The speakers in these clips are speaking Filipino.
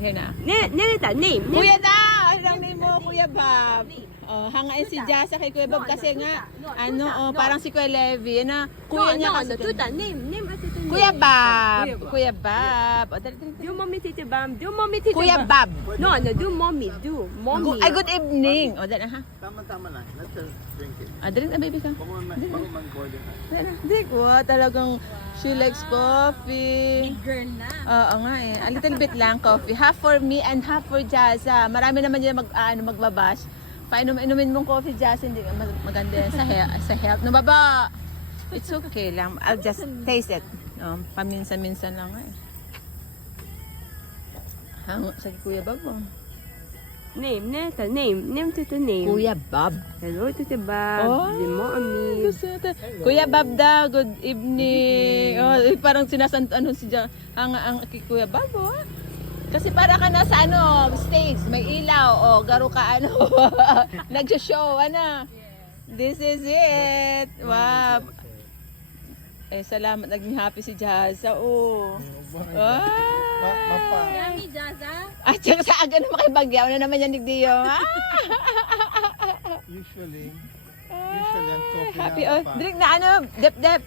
Here na. name. Kuya na! Anong name mo, Kuya Bob? Oh, hangain si Jasa kay Kuya Bob kasi nga, parang si Kuya Levi. Kuya niya kasi. Name ate to. Kuya Bob! Kuya Bob! O, dali. Do mommy tita bam. Do mommy tita Kuya bam. Bob! No, do mommy. Do mommy. Ay, good evening! O, dali ha. Tama na. Let's just drink it. Drink na, baby ka. Bago mag-board yun. Hindi ko, talagang she likes coffee. Girl na. Oo nga eh. A little bit lang coffee. Half for me and half for Jaza. Marami naman yan magbabash. Inumin mong coffee, Jaza, hindi maganda yan sa health. No, baba! It's okay lang. I'll just taste it. Paminsan-minsan lang eh. Hango sa Kuya Bob. Name tita name. Kuya Bob. Hello tita Bob. Do mommy. Kuya Bob daw, good evening. Oh, parang si ang Kuya Bob, oh. Kasi para ka na sa stage, may ilaw, garo ka nag-show, This is it. Wow. Salamat, naging happy si Jaza, Yummy, Jaza. At saka sa aga naman kay Bagyaw na naman yan, Nigdiyo. Usually, ang coffee Happy, na drink na dep.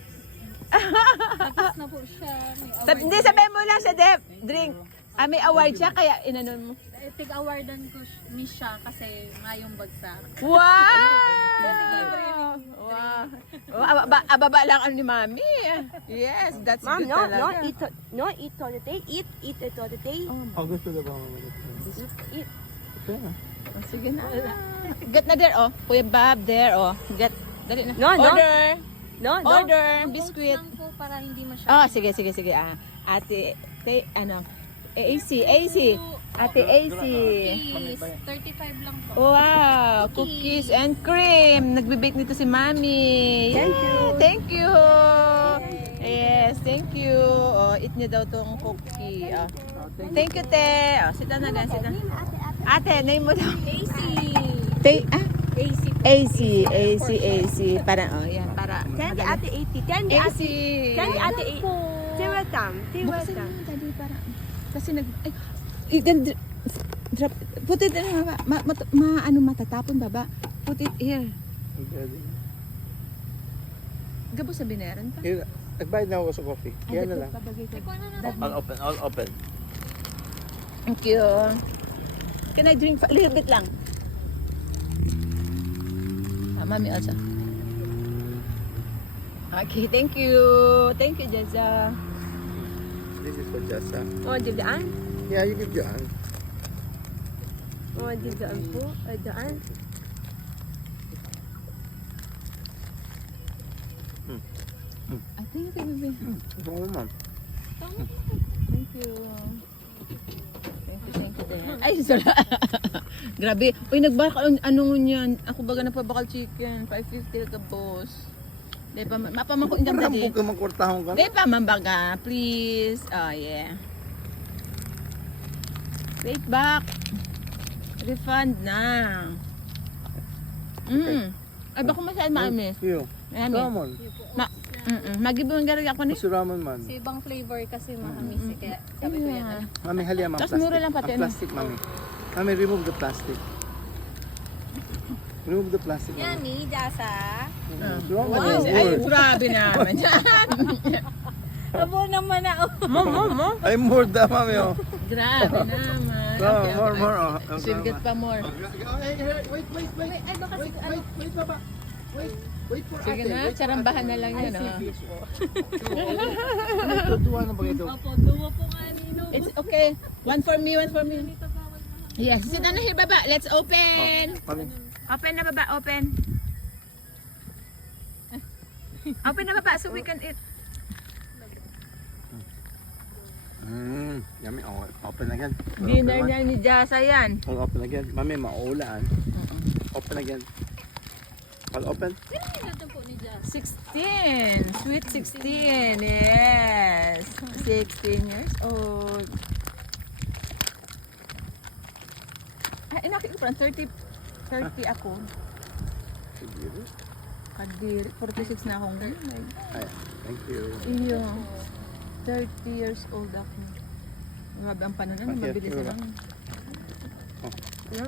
Tapos na po siya. Hindi, sabihin mo lang sa dep, drink. May award siya, kaya inanon mo. Tig-awardan ko siya kasi ngayong bagsak. Wow! Wow. Ababa lang ni Mami. Yes, that's Mom, good no, talaga. eat today. Eat today. Gusto na ba? Eat. Okay na. Sige na. Get na there, Kuya Bob, there, Get. Dali na. No. Order. No. Order. Biscuit. Lang po para hindi masyado. Sige. Ate, AC. Ate AC. Cookies. 35 lang po. Wow, cookies and cream. Nagbe-bake nito si Mami. Thank you. Yes, thank you. Eat niyo daw tong cookie. Thank you, te. Sit down na lang, sit down. Ate, name mo daw. AC. Parang, yan, para. Candy ate 80. Candy AC. ate 80. Welcome. Buksan mo, daddy, para. Kasi drop, put it in, matatapon baba. Put it here. Gabo sa binayaran pa. Nagbayad na ako sa coffee. Yan na lang. All open. Thank you. Can I drink a little bit lang? Mami also. Okay, thank you. Thank you, Jaza. This is for Jasa. Daan. Yeah, you give Jan. Daan po. Daan. I think you baby. Oo, ma'am. Thank you. Thank you. Ay, sorry. Grabe. Uy, nagbakal, yan? Ako baga na pa bakal chicken. 550 ka, boss. Di pa, mapamako yung Parang dali. buka magkurtahon ka. Di pa, mambaga. Please. Yeah. Wait back. Refund na. Ay, bako masyad, Mami. Iyo. Mami. Ramon. Magibang gari ako ni. Gusto Ramon man. Sa ibang flavor kasi makamis eh. Kaya sabi ko yan. Mami, halya ma'am. Tapos mura lang pati, Ang plastic, Mami. Mami, remove the plastic. Remove the plastic, Mami. Yummy, Jasa. Ramon, Ay, grabe naman. Abo naman ako. Mo. Ay, more da, Mami, oh. Grabe naman. Okay, more, oh. She'll get pa more. Wait, Ay, baka si Wait, baba. Wait for Sige na, charambahan na lang yun. Tutuwa na ba ito? Opo, duwa po nga nino. It's okay. One for me. Yes, sit down here, baba. Let's open. Mami. Open na, baba. Open. Open na, baba, so we can eat. Yummy. Oh, open again. Dinner niya ni Jasa yan. Oh, open again. Mami, maulaan. Open again. All open. Sino natin po ni Jasa? 16. Sweet 16. Yes. 16 years old. Inakit ko parang 30 ako. Kadiri. 46 na akong ganyan. Ay, thank you. Iyo. 30 years old ako. Grabe ang panahon, Bakit? mabilis Diba? lang. Ano?